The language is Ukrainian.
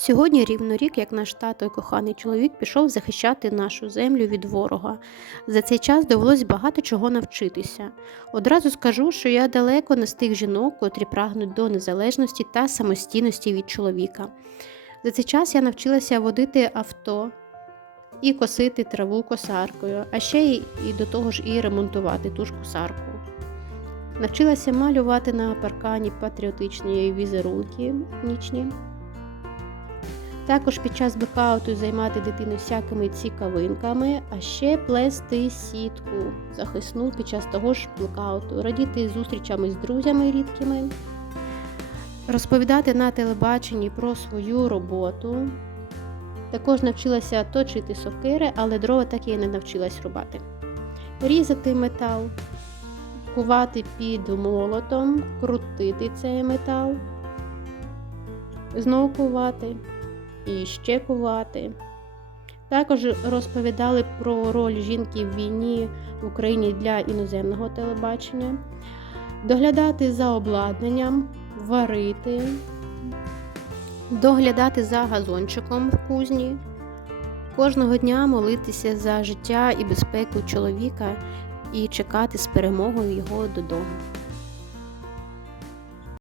Сьогодні рівно рік, як наш тато і коханий чоловік пішов захищати нашу землю від ворога. За цей час довелось багато чого навчитися. Одразу скажу, що я далеко не з тих жінок, котрі прагнуть до незалежності та самостійності від чоловіка. За цей час я навчилася водити авто і косити траву косаркою, а ще й і до того ж і ремонтувати ту ж косарку. Навчилася малювати на паркані патріотичні візерунки нічні. Також під час блекауту займати дитину всякими цікавинками, а ще плести сітку захисну під час того ж блекауту, радіти зустрічами з друзями рідкими, розповідати на телебаченні про свою роботу. Також навчилася точити сокири, але дрова так і не навчилась рубати. Різати метал, кувати під молотом, крутити цей метал, знову кувати і щекувати. Також розповідали про роль жінки в війні в Україні для іноземного телебачення, доглядати за обладнанням, варити, доглядати за газончиком в кузні, кожного дня молитися за життя і безпеку чоловіка і чекати з перемогою його додому.